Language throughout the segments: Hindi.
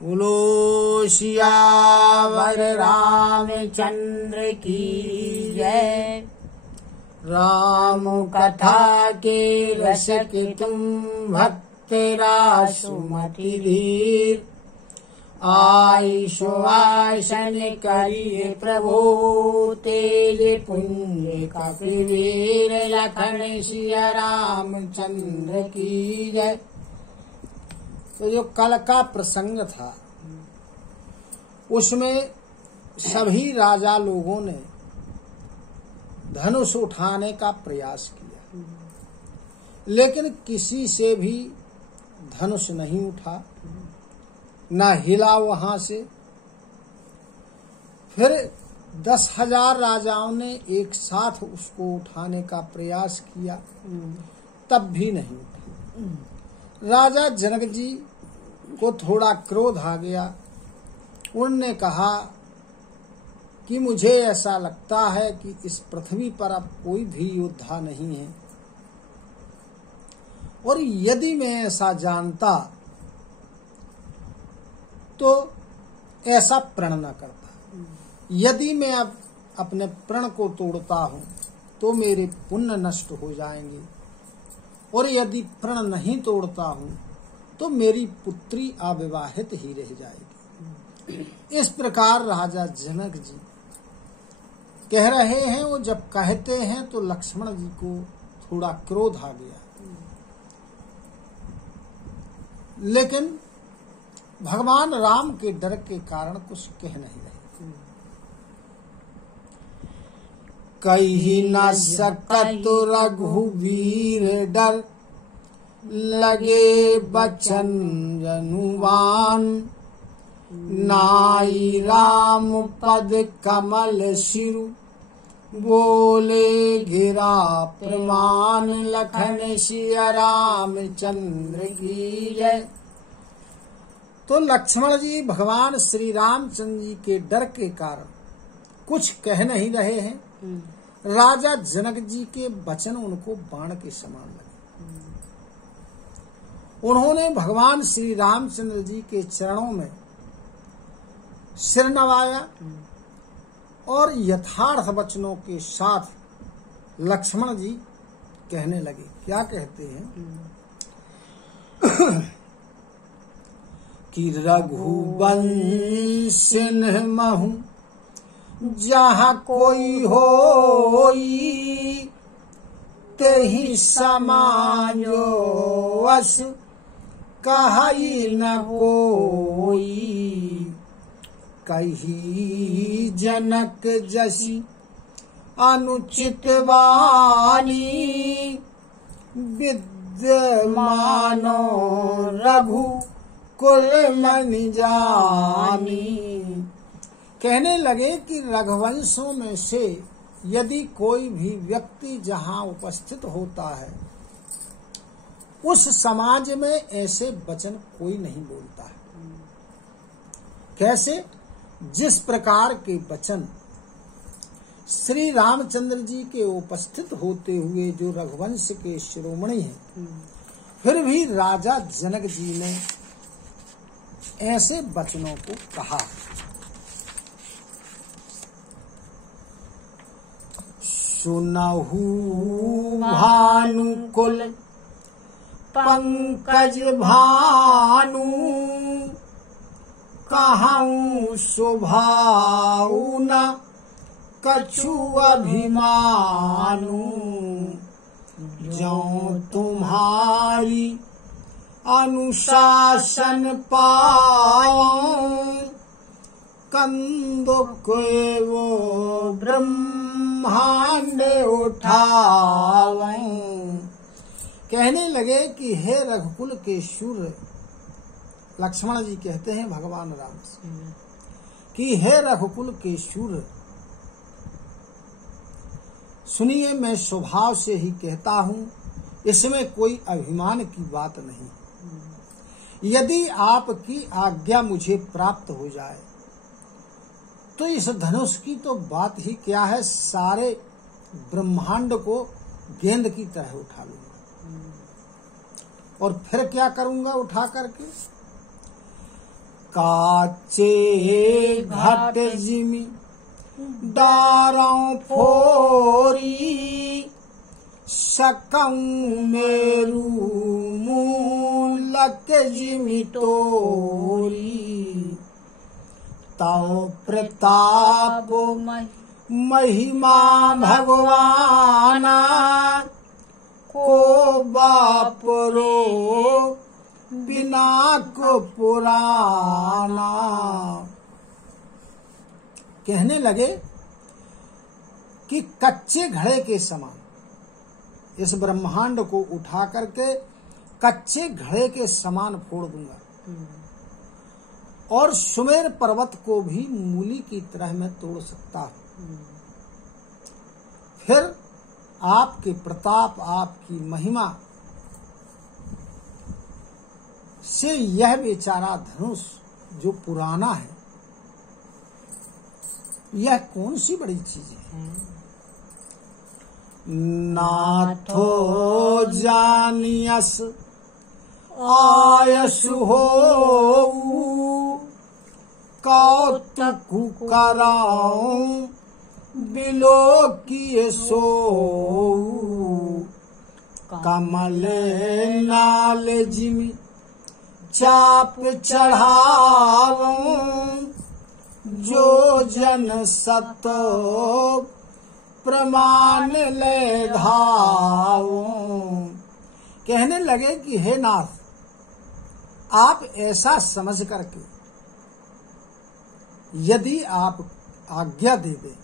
बोलो सियावर रामचंद्र की जय। राम कथा के रस के तुम भक्त रासुमति धीर। आई सुवासन करिए प्रभु तेज पुण्य कपिवीर। लखन सिया रामचंद्र की जय। तो जो कल का प्रसंग था उसमें सभी राजा लोगों ने धनुष उठाने का प्रयास किया, लेकिन किसी से भी धनुष नहीं उठा, ना हिला वहां से। फिर 10,000 राजाओं ने एक साथ उसको उठाने का प्रयास किया, तब भी नहीं उठा। राजा जनक जी को थोड़ा क्रोध आ गया। उन्होंने कहा कि मुझे ऐसा लगता है कि इस पृथ्वी पर अब कोई भी योद्धा नहीं है, और यदि मैं ऐसा जानता तो ऐसा प्रण न करता। यदि मैं अब अपने प्रण को तोड़ता हूं तो मेरे पुण्य नष्ट हो जाएंगे, और यदि प्रण नहीं तोड़ता हूं तो मेरी पुत्री अविवाहित ही रह जाएगी। इस प्रकार राजा जनक जी कह रहे हैं। वो जब कहते हैं तो लक्ष्मण जी को थोड़ा क्रोध आ गया, लेकिन भगवान राम के डर के कारण कुछ कह नहीं रहे। कही न सकत रघुवीर डर, लगे बचन जनुवान। नाई राम पद कमल सिरु, बोले गिरा प्रमाण। लखन सिया रामचंद्र की जय। तो लक्ष्मण जी भगवान श्री रामचंद्र जी के डर के कारण कुछ कह नहीं रहे हैं। राजा जनक जी के वचन उनको बाण के समान लगे। उन्होंने भगवान श्री रामचंद्र जी के चरणों में सिर नवाया और यथार्थ वचनों के साथ लक्ष्मण जी कहने लगे। क्या कहते हैं कि रघुवंश महु जहाँ कोई होई, तेहि समाजो वस कही न कोई। कही जनक जसी अनुचित वाणी, विद्यमानो रघु कुल मन जानी। कहने लगे कि रघुवंशों में से यदि कोई भी व्यक्ति जहाँ उपस्थित होता है, उस समाज में ऐसे वचन कोई नहीं बोलता है। कैसे? जिस प्रकार के वचन श्री रामचंद्र जी के उपस्थित होते हुए जो रघुवंश के शिरोमणि हैं, फिर भी राजा जनक जी ने ऐसे वचनों को कहा। सुनहु भानुकुल पंकज भानु, कहूँ स्वभाव न कछु अभिमानु। जो तुम्हारी अनुशासन पाओ, कंदुक वो ब्रह्मांड उठावे। कहने लगे कि हे रघुकुल के शूर, लक्ष्मण जी कहते हैं भगवान राम से कि हे रघुकुल के शूर, सुनिए, मैं स्वभाव से ही कहता हूँ, इसमें कोई अभिमान की बात नहीं। यदि आपकी आज्ञा मुझे प्राप्त हो जाए तो इस धनुष की तो बात ही क्या है, सारे ब्रह्मांड को गेंद की तरह उठा लूंगा। और फिर क्या करूंगा उठा करके? काचे घट जिमी डारों फोरी सकम मेरू मूलक जिमी तोरी तव प्रताप महिमा भगवाना को बापरो बिना को पुराना। कहने लगे कि कच्चे घड़े के समान इस ब्रह्मांड को उठा करके कच्चे घड़े के समान फोड़ दूंगा और सुमेर पर्वत को भी मूली की तरह मैं तोड़ सकता हूं। फिर आपके प्रताप आपकी महिमा से यह बेचारा धनुष जो पुराना है यह कौन सी बड़ी चीज है। नाथो जानियस आयस हो कौतुक कराऊं बिलो किए सो कमल नाल जिमी चाप चढ़ाऊं जो जन सत प्रमाण ले धाऊं। कहने लगे कि हे नाथ आप ऐसा समझ करके यदि आप आज्ञा दे दे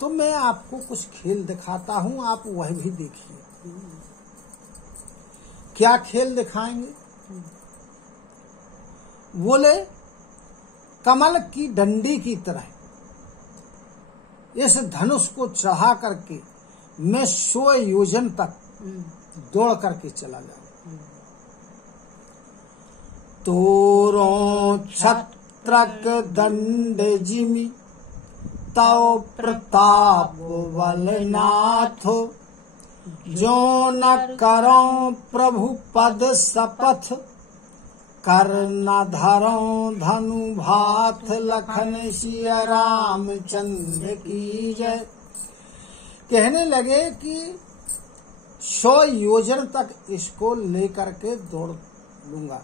तो मैं आपको कुछ खेल दिखाता हूं, आप वह भी देखिए। क्या खेल दिखाएंगे? बोले कमल की डंडी की तरह इस धनुष को चढ़ा करके मैं 100 योजन तक दौड़ करके चला जाऊं। तोरों छत्रक दंड जिमी तव प्रताप बलनाथो जो न करो प्रभु पद शपथ कर न धरो धनु भाथ लखन सिया रामचंद्र की जय। कहने लगे कि 100 योजन तक इसको लेकर के दौड़ लूंगा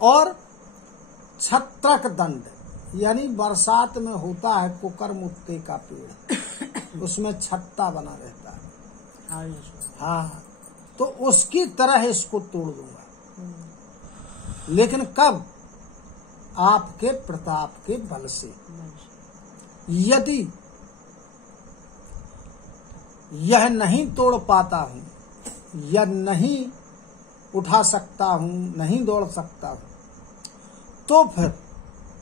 और छत्रक दंड यानी बरसात में होता है कुकर मुत्ते का पेड़ उसमें छत्ता बना रहता है। हाँ, तो उसकी तरह इसको तोड़ दूंगा, लेकिन कब? आपके प्रताप के बल से। यदि यह नहीं तोड़ पाता हूं या नहीं उठा सकता हूं, नहीं दौड़ सकता हूं, तो फिर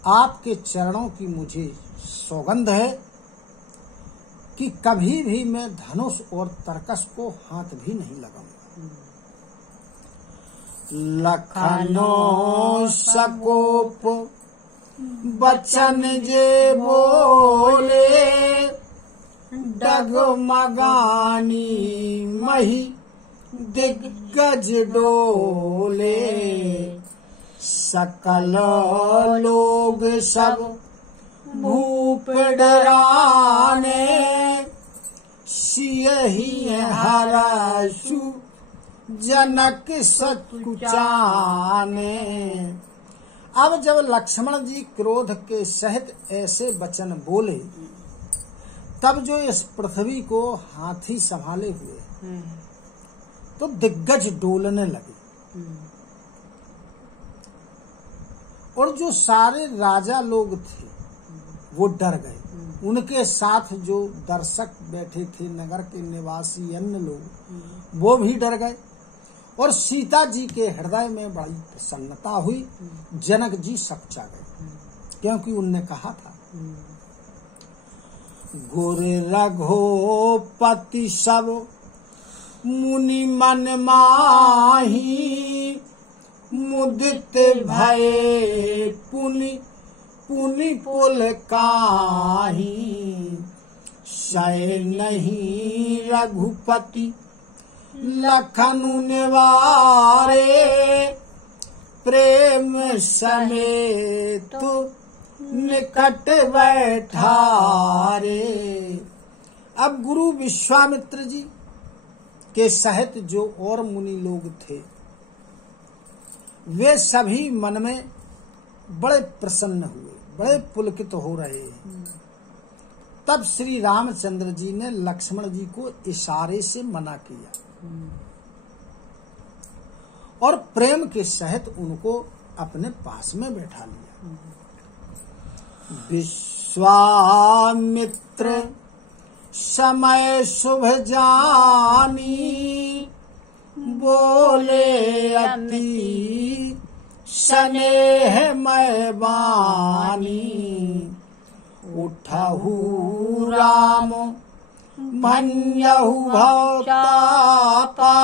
आपके चरणों की मुझे सौगंध है कि कभी भी मैं धनुष और तरकस को हाथ भी नहीं लगाऊंगा। लखनो सकोप बचन जे बोले डगमगानी मही दिग्गज डोले सकल लोग सब भूप डराने सियहि हरसु जनक सकुचाने। अब जब लक्ष्मण जी क्रोध के सहित ऐसे वचन बोले तब जो इस पृथ्वी को हाथी संभाले हुए तो दिग्गज डोलने लगे और जो सारे राजा लोग थे वो डर गए। उनके साथ जो दर्शक बैठे थे नगर के निवासी अन्य लोग वो भी डर गए और सीता जी के हृदय में बड़ी प्रसन्नता हुई। जनक जी सकचा गए क्योंकि उनने कहा था गुर रघोपति सब मुनि मन माही मुदित भये पुनि पुनि पुल काही सय नहीं रघुपति लखनु निवारे प्रेम समेत निकट बैठारे। अब गुरु विश्वामित्र जी के सहित जो और मुनि लोग थे, वे सभी मन में बड़े प्रसन्न हुए, बड़े पुलकित हो रहे हैं। तब श्री रामचंद्र जी ने लक्ष्मण जी को इशारे से मना किया और प्रेम के सहित उनको अपने पास में बैठा लिया। विश्वामित्र समय शुभ जानी, बोले अति स्नेह मैं बानी। उठहु राम मन्यहु भवतापा,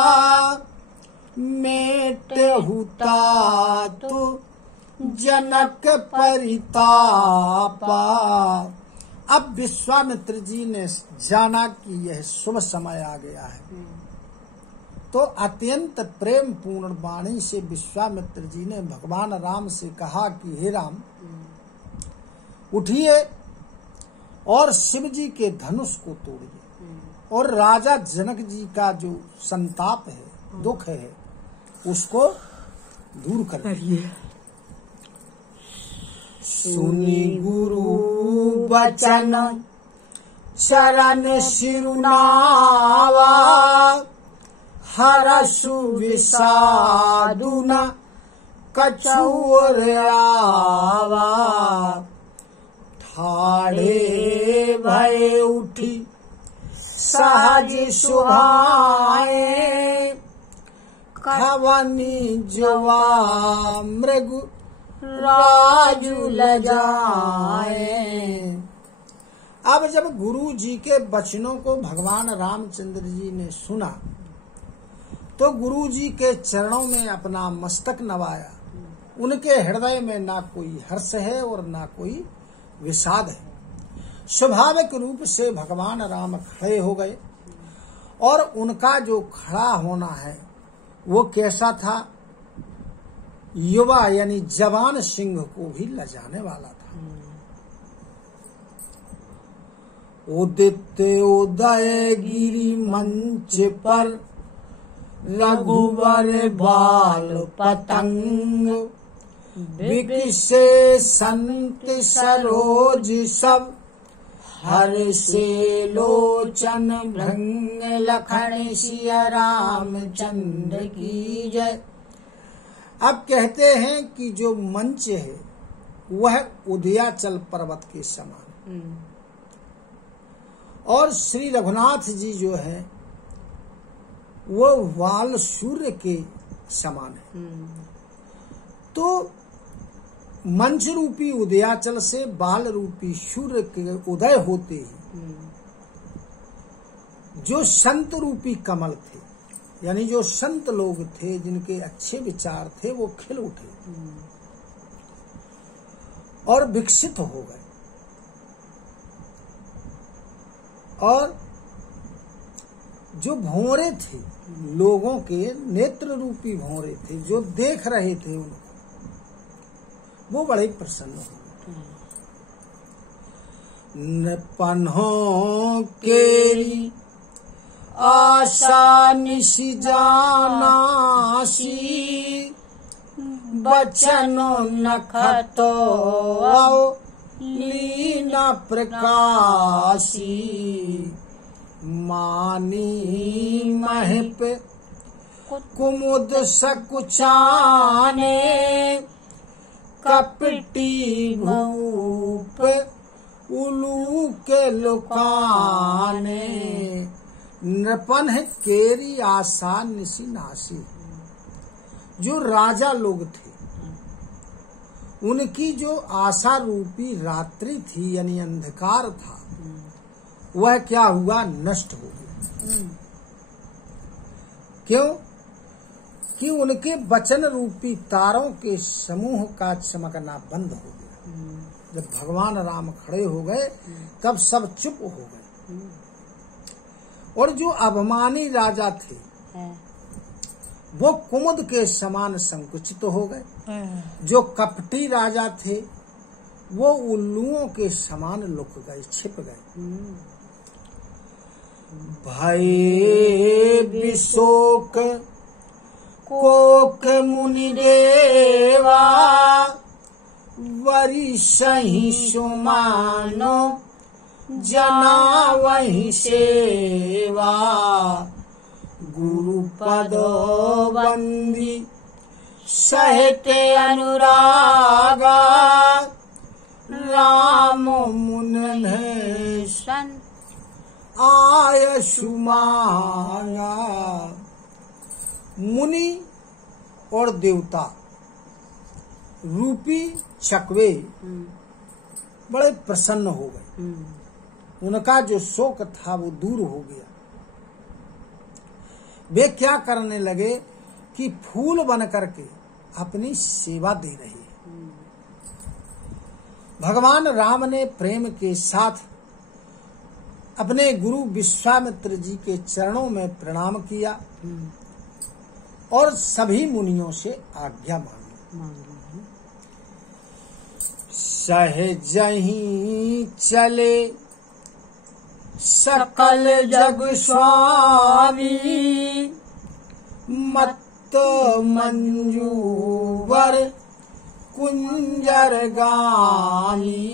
मेटहु तातु जनक परितापा। अब विश्वामित्र जी ने जाना कि यह शुभ समय आ गया है, तो अत्यंत प्रेम पूर्ण वाणी से विश्वामित्र जी ने भगवान राम से कहा कि हे राम, उठिए और शिव जी के धनुष को तोड़िए और राजा जनक जी का जो संताप है, दुख है, उसको दूर करिए। सुनी गुरु वचन चरण सिरुनावा, हरसु विषादु न कछुर आवा। ठाड़े भय उठी सहज सुहाए, खवनी जवा मृग राजु लजाए। अब जब गुरु जी के वचनों को भगवान रामचंद्र जी ने सुना, तो गुरु जी के चरणों में अपना मस्तक नवाया। उनके हृदय में ना कोई हर्ष है और ना कोई विषाद है। स्वाभाविक रूप से भगवान राम खड़े हो गए और उनका जो खड़ा होना है वो कैसा था, युवा यानी जवान सिंह को भी लजाने वाला था। उदित उदय गिरी मंच पर, रघुवर बाल पतंग। विकसे संत सरोज सब, हर से लोचन भृंग। लखन सिया रामचंद्र की जय। अब कहते हैं कि जो मंच है वह उदयाचल पर्वत के समान, और श्री रघुनाथ जी जो है वो वाल सूर्य के समान है। तो मंच रूपी उदयाचल से बाल रूपी सूर्य के उदय होते ही जो संत रूपी कमल थे, यानी जो संत लोग थे जिनके अच्छे विचार थे, वो खिल उठे और विकसित हो गए। और जो भौरे थे, लोगों के नेत्र रूपी भौरे थे जो देख रहे थे उनको, वो बड़े प्रसन्न हो गए। नपन्हों केरी आशा निशि जानासी, बचनो नखतो लीना प्रकाशी। मानी महिप कुमुद सकुचाने, कपटी भूप उलू के लुकाने। नृपन है केरी आशा निशि नासी। जो राजा लोग थे उनकी जो आशा रूपी रात्रि थी यानी अंधकार था, वह क्या हुआ, नष्ट हो गया। क्यों कि उनके वचन रूपी तारों के समूह का चमकना बंद हो गया। जब भगवान राम खड़े हो गए तब सब चुप हो गए। और जो अभिमानी राजा थे वो कुमुद के समान संकुचित हो गए। जो कपटी राजा थे वो उल्लुओं के समान लुक गए, छिप गए। भये विशोक कोक मुनि देवा, वरी सही सुमानो जना वही सेवा। गुरु पदो बंदी सहते अनुरागा, राम मुन सन आय सुमाया। मुनि और देवता रूपी चकवे बड़े प्रसन्न हो गए। उनका जो शोक था वो दूर हो गया। वे क्या करने लगे कि फूल बन करके अपनी सेवा दे रहे हैं। भगवान राम ने प्रेम के साथ अपने गुरु विश्वामित्र जी के चरणों में प्रणाम किया और सभी मुनियों से आज्ञा मांगी। सहजहि चले सकल जग स्वामी, मत्त मंजूवर कुंजर गानी।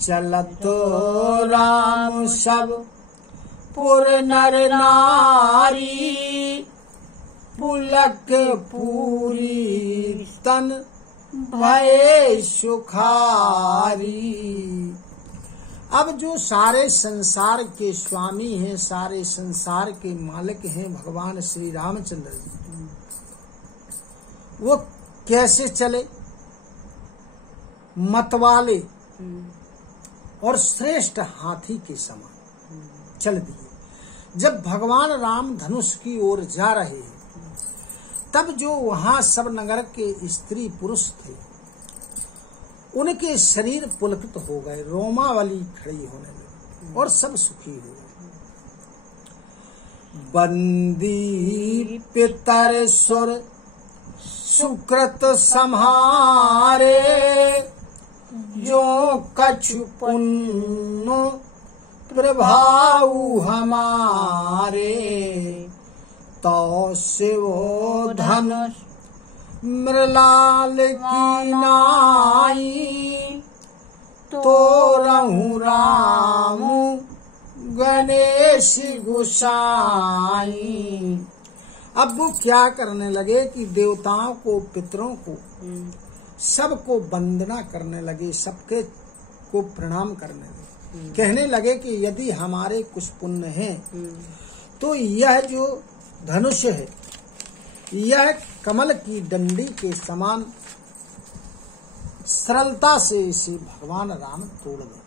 चलत राम सब पुर नर नारी, पुलक पूरी तन भय सुखारी। अब जो सारे संसार के स्वामी हैं, सारे संसार के मालिक हैं भगवान श्री रामचंद्र जी, वो कैसे चले? मतवाले और श्रेष्ठ हाथी के समान चल दिए। जब भगवान राम धनुष की ओर जा रहे हैं तब जो वहां सब नगर के स्त्री पुरुष थे उनके शरीर पुलकित हो गए, रोमावली खड़ी होने लगी और सब सुखी हो गए। बंदी पितर सुर सुकृत सम्हारे, जो कछु पुण्य प्रभाव हमारे। तो शिवो धनुष मृलाल की नाई, तो रहूं राम गणेश गुसाई। अब वो क्या करने लगे कि देवताओं को, पितरों को, सबको वंदना करने लगे, सबके को प्रणाम करने लगे। कहने लगे कि यदि हमारे कुछ पुण्य हैं तो यह जो धनुष है यह कमल की डंडी के समान सरलता से इसे भगवान राम तोड़ दे।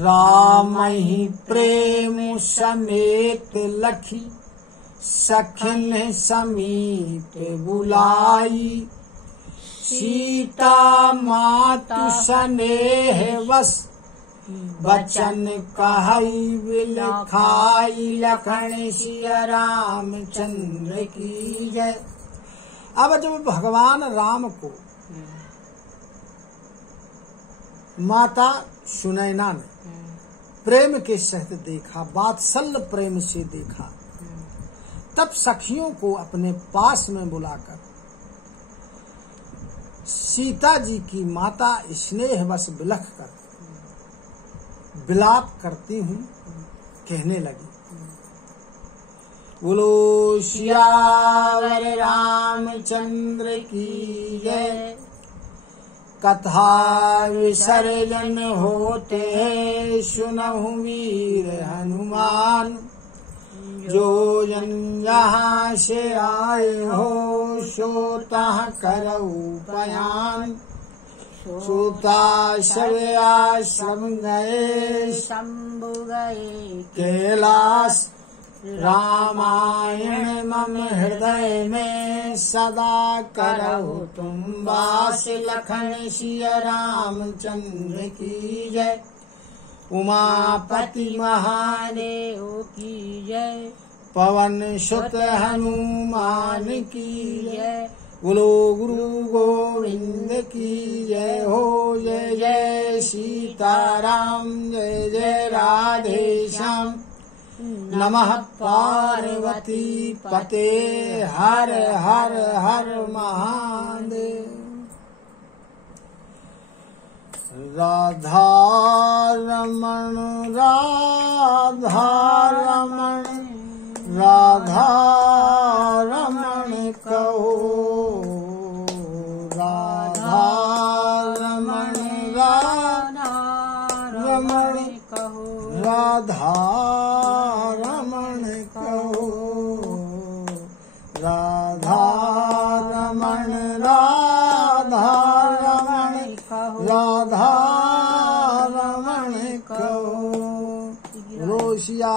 राम ही प्रेम समेत लखी, सखिन समीप बुलाई। सीता मातु स्नेह वश, बचन कहई बिलखाई। लखन सिया रामचंद्र की जय। अब जब भगवान राम को माता सुनैना ने प्रेम के सहित देखा, वात्सल्य प्रेम से देखा, तब सखियों को अपने पास में बुलाकर सीता जी की माता स्नेहवश बिलख कर विलाप करती हूँ कहने लगी। बोलो सियावर रामचंद्र की जय। कथा विसर्जन होते सुनहु वीर हनुमान। जो जन यहाँ से आए हो सो तह करऊ बयान। सूता सब आश्रम गए शंभु गए कैलाश। रामायण मम हृदय में सदा करहु तुम वास। लखन सिया रामचंद्र की जय। उमापति महादेव की जय। पवन सुत हनुमान की जय। बोलो गुरु गोविंद की जय हो। जय जय सीताराम, जय जय राधे श्याम। नमः पार्वती पते, हर हर हर महादेव। राधा रमण राधा रमण राधा रमण कहो। राधा रमण राधा रमण कहो। राधा रमण कहो। राधा रमण राधा रमण राधा रमण कहो। रोशिया